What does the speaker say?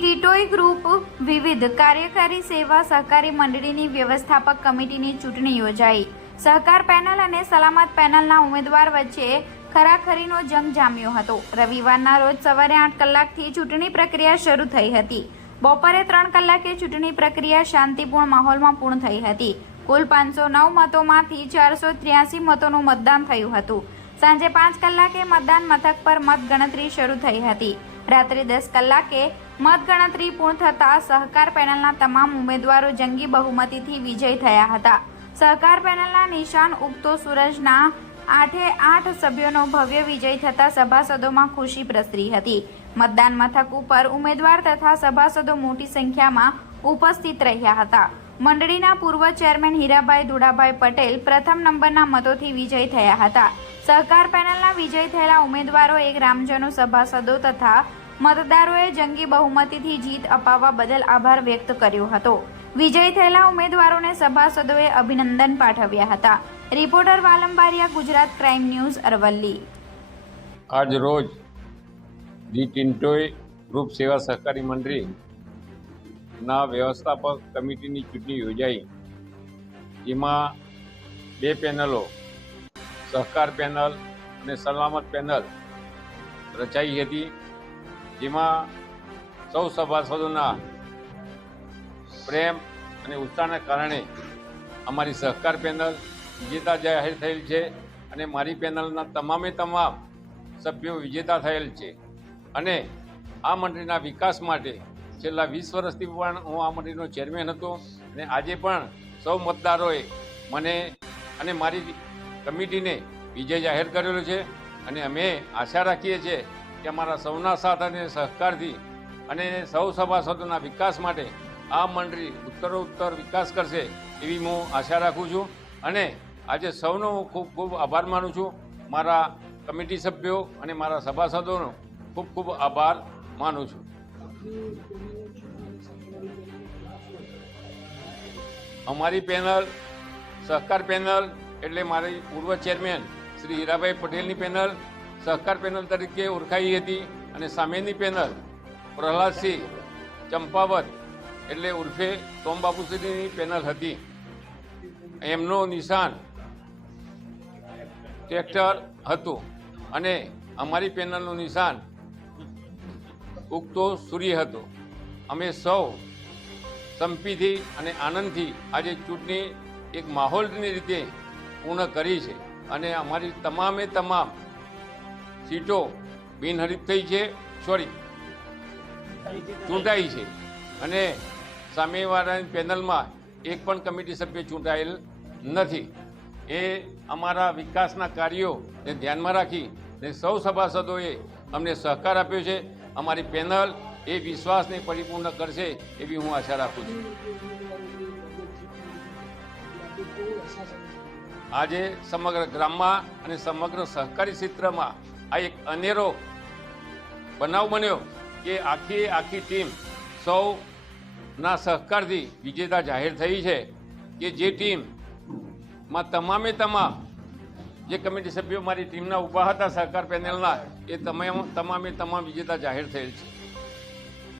ટિટોઈ group વિવિધ કાર્યકારી સેવા સહકારી મંડળીની વ્યવસ્થાપક કમિટીની ચૂંટણી યોજાઈ. સહકાર પેનલ અને સલામત પેનલના ઉમેદવાર વચ્ચે ખરાખરીનો જંગ જામ્યો હતો. રવિવારના રોજ સવારે આઠ કલાકથી ચૂંટણી પ્રક્રિયા શરૂ થઈ હતી. બપોરે ત્રણ કલાકે ચૂંટણી પ્રક્રિયા શાંતિપૂર્ણ માહોલમાં પૂર્ણ થઈ હતી. કુલ પાંચસો નવ મતોમાંથી ચારસો ત્ર્યાસી મતોનું મતદાન થયું હતું. સાંજે પાંચ કલાકે મતદાન મથક પર મતગણતરી શરૂ થઈ હતી. રાત્રે દસ કલાકે મતગણતરી પૂર્ણ થતાં સહકાર પેનલના તમામ ઉમેદવારો જંગી બહુમતીથી વિજય થયા હતા. સહકાર પેનલના નિશાન ઉગતો સૂરજના આઠે આઠ સભ્યોનો ભવ્ય વિજય થતાં સભાસદોમાં ખુશી પ્રસરી હતી. મતદાન મથક ઉપર ઉમેદવાર તથા સભાસદો મોટી સંખ્યામાં ઉપસ્થિત રહ્યા હતા. મંડળીના પૂર્વ ચેરમેન હીરાભાઈ ધુડાભાઈ પટેલ પ્રથમ નંબરના મતોથી વિજય થયા હતા. સહકાર પેનલના વિજય થયેલા ઉમેદવારો એક ગ્રામજનો સભાસદો તથા મતદારોએ જંગી બહુમતીથી જીત અપાવવા બદલ આભાર વ્યક્ત કર્યો હતો. વિજય થયેલા ઉમેદવારોને સભાસદોએ અભિનંદન પાઠવ્યા હતા. Reporter Valambariya, Gujarat crime news, Aravalli. આજ રોજ ધી ગ્રુપ સેવા સહકારી મંડળીના વ્યવસ્થાપક કમિટીની ચૂંટણી યોજાઈ. જેમાં બે પેનલો સહકાર પેનલ અને સલામત પેનલ રચાઈ હતી, જેમાં સૌ સભાસદોના પ્રેમ અને ઉત્સાહના કારણે અમારી સહકાર પેનલ વિજેતા જાહેર થયેલ છે અને મારી પેનલના તમામે તમામ સભ્યો વિજેતા થયેલ છે. અને આ મંડળીના વિકાસ માટે છેલ્લા વીસ વર્ષથી પણ હું આ મંડળીનો ચેરમેન હતો અને આજે પણ સૌ મતદારોએ મને અને મારી કમિટીને વિજય જાહેર કરેલો છે અને અમે આશા રાખીએ છીએ કે અમારા સૌના સાથ અને સહકારથી અને સૌ સભાસદોના વિકાસ માટે આ મંડળી ઉત્તરોત્તર વિકાસ કરશે એવી હું આશા રાખું છું. અને આજે સૌનો હું ખૂબ ખૂબ આભાર માનું છું. મારા કમિટી સભ્યો અને મારા સભાસદોનો ખૂબ ખૂબ આભાર માનું છું. અમારી પેનલ, સહકાર પેનલ એટલે મારી પૂર્વ ચેરમેન શ્રી હીરાભાઈ પટેલની પેનલ, સહકાર પેનલ તરીકે ઓળખાઈ હતી અને સામેની પેનલ પ્રહલાદસિંહ ચંપાવત એટલે ઉર્ફે સોમબાપુશ્રીની પેનલ હતી. એમનો નિશાન ટ્રેક્ટર હતું અને અમારી પેનલનું નિશાન ઉગતો સૂર્ય હતો. અમે સૌ સંપીથી અને આનંદથી આજે ચૂંટણી એક માહોલની રીતે પૂર્ણ કરી છે. અને અમારી તમામે તમામ સીટો બિનહરીફ થઈ છે. સોરી ચૂંટાઈ છે. અને સામેવાળાની પેનલમાં એક પણ કમિટી સભ્ય ચૂંટાયેલ નથી. એ અમારા વિકાસના કાર્યોને ધ્યાનમાં રાખી ને સૌ સભાસદોએ અમને સહકાર આપ્યો છે. અમારી પેનલ એ વિશ્વાસને પરિપૂર્ણ કરશે એવી હું આશા રાખું છું. આજે સમગ્ર ગ્રામમાં અને સમગ્ર સહકારી ક્ષેત્રમાં આ એક અનેરો બનાવ બન્યો કે આખી આખી ટીમ સૌના સહકારથી વિજેતા જાહેર થઈ છે કે જે ટીમમાં તમામે તમામ જે કમિટી સભ્યો મારી ટીમના ઊભા હતા સહકાર પેનલના, એ તમામે તમામે તમામ વિજેતા જાહેર થયેલ છે.